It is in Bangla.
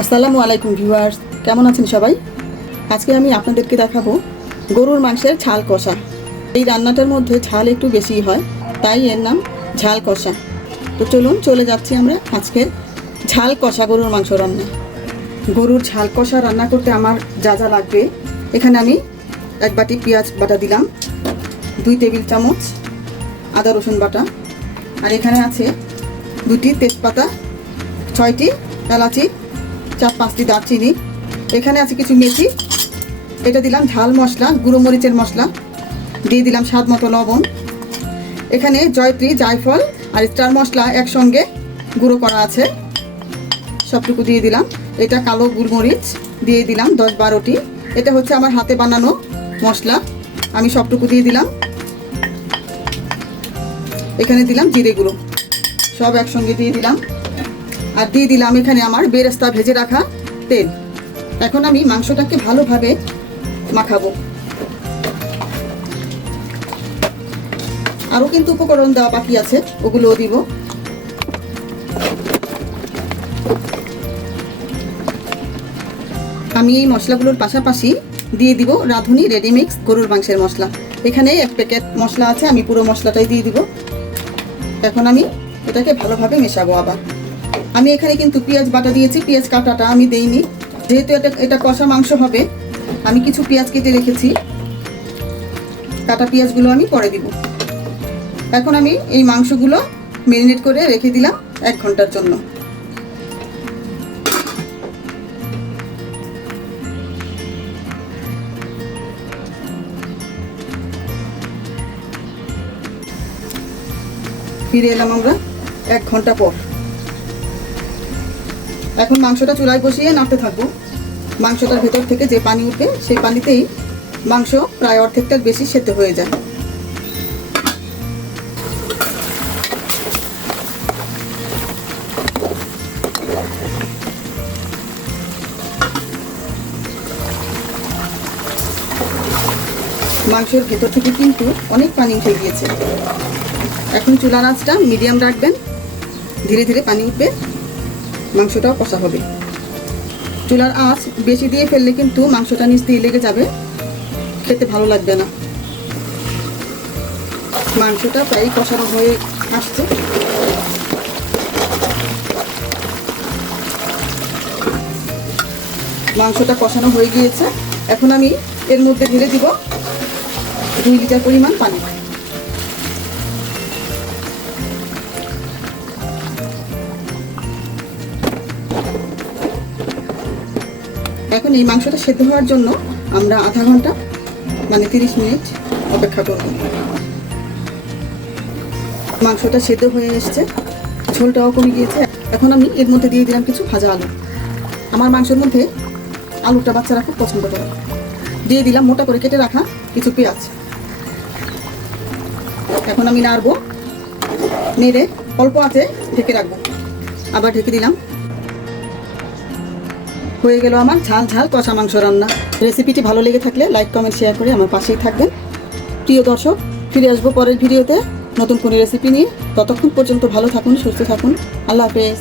আসসালামু আলাইকুম ভিউয়ার্স, কেমন আছেন সবাই? আজকে আমি আপনাদেরকে দেখাবো গরুর মাংসের ঝাল কষা। এই রান্নাটার মধ্যে ঝাল একটু বেশি হয়, তাই এর নাম ঝাল কষা। তো চলুন চলে যাচ্ছি আমরা আজকের ঝাল কষা গরুর মাংস রান্না। গরুর ঝাল কষা রান্না করতে আমার যা যা লাগবে, এখানে আমি এক বাটি পেঁয়াজ বাটা দিলাম, 2 টেবিল চামচ আদা রসুন বাটা, আর এখানে আছে 2টি তেজপাতা, 6টি এলাচি, 4-5টি দারচিনি, এখানে আছে কিছু মেথি, এটা দিলাম ঝাল মশলা, গুঁড়ো মরিচের মশলা, দিয়ে দিলাম স্বাদ মতো লবণ, এখানে জয়ত্রী, জায়ফল আর স্টার মশলা একসঙ্গে গুঁড়ো করা আছে, সবটুকু দিয়ে দিলাম। এটা কালো গোলমরিচ দিয়ে দিলাম 10-12টি, এটা হচ্ছে আমার হাতে বানানো মশলা, আমি সবটুকু দিয়ে দিলাম। এখানে দিলাম জিরে গুঁড়ো, সব একসঙ্গে দিয়ে দিলাম। আর দিয়ে দিলাম এখানে আমার বেরেস্তা ভেজে রাখা তেল। এখন আমি মাংসটাকে ভালোভাবে মাখাবো। আরও কিন্তু উপকরণ দেওয়া বাকি আছে, ওগুলোও দিব। আমি এই মশলাগুলোর পাশাপাশি দিয়ে দিব রাঁধুনি রেডিমিক্স গরুর মাংসের মশলা। এখানে 1 প্যাকেট মশলা আছে, আমি পুরো মশলাটাই দিয়ে দিব। এখন আমি এটাকে ভালোভাবে মেশাবো। আবার আমি এখানে কিন্তু পেঁয়াজ বাটা দিয়েছি, পেঁয়াজ কাটাটা আমি দেইনি, যেহেতু এটা কষা মাংস হবে। আমি কিছু পেঁয়াজ কেটে রেখেছি, কাটা পেঁয়াজগুলো আমি পরে দিব। এখন আমি এই মাংসগুলো ম্যারিনেট করে রেখে দিলাম 1 ঘন্টার জন্য। ফিরে এলাম আমরা 1 ঘন্টা পর। এখন মাংসটা চুলায় বসিয়ে নাড়তে থাকবো। মাংসটার ভেতর থেকে যে পানি উঠবে, সেই পানিতেই মাংস প্রায় অর্ধেকটার বেশি সেদ্ধ হয়ে যায়। মাংসের ভেতর থেকে কিন্তু অনেক পানি উঠে গিয়েছে। এখন চুলার আঁচটা মিডিয়াম রাখবেন, ধীরে ধীরে পানি উঠবে, মাংসটাও কষা হবে। চুলার আঁচ বেশি দিয়ে ফেললে কিন্তু মাংসটা নিচ দিয়ে লেগে যাবে, খেতে ভালো লাগবে না। মাংসটা প্রায় কষানো হয়ে আসছে। মাংসটা কষানো হয়ে গিয়েছে। এখন আমি এর মধ্যে ঢেলে দিব 2 লিটার পরিমাণ পানি। এখন এই মাংসটা সেদ্ধ হওয়ার জন্য আমরা আধা ঘন্টা মানে 30 মিনিট অপেক্ষা করব। মাংসটা সেদ্ধ হয়ে এসছে, ঝোলটাও কমে গিয়েছে। এখন আমি এর মধ্যে দিয়ে দিলাম কিছু ভাজা আলু। আমার মাংসের মধ্যে আলুটা বাচ্চারা খুব পছন্দ করে। দিয়ে দিলাম মোটা করে কেটে রাখা কিছু পেঁয়াজ। এখন আমি নাড়বো, নেড়ে অল্প আঁচে ঢেকে রাখবো। আবার ঢেকে দিলাম। হয়ে গেল আমার ঝাল ঝাল কষা মাংস রান্না। রেসিপিটি ভালো লেগে থাকলে লাইক, কমেন্ট, শেয়ার করে আমার পাশেই থাকবেন। প্রিয় দর্শক, ফিরে আসবো পরের ভিডিওতে নতুন কোনো রেসিপি নিয়ে। ততক্ষণ পর্যন্ত ভালো থাকুন, সুস্থ থাকুন। আল্লাহ হাফেজ।